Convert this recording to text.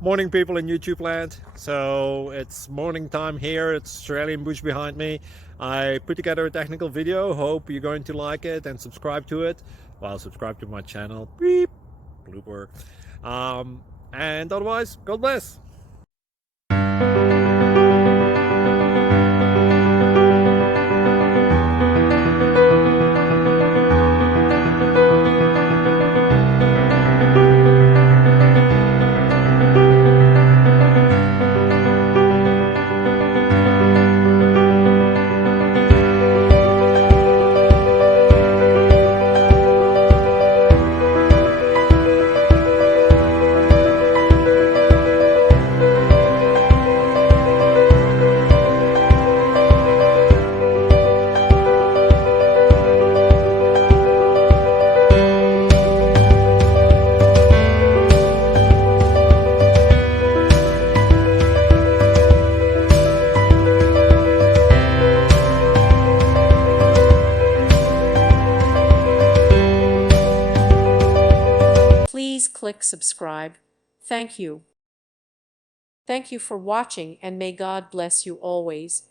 Morning, people in YouTube land. So it's morning time here. It's Australian bush behind me. I put together a technical video. Hope you're going to like it and subscribe to it. Well, subscribe to my channel. Beep. Blooper. And otherwise, God bless. Please click subscribe. Thank you. Thank you for watching, and may God bless you always.